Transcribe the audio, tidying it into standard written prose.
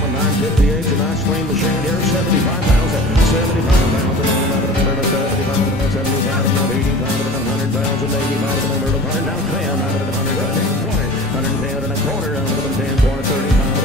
going 958 to ice cream machine here. 75,000, 75,000, 75,000, 75,000, 85,000, 100,000, 85,000, 100,000, down 10, 100,000, 110, 110 and a quarter, 110, 35.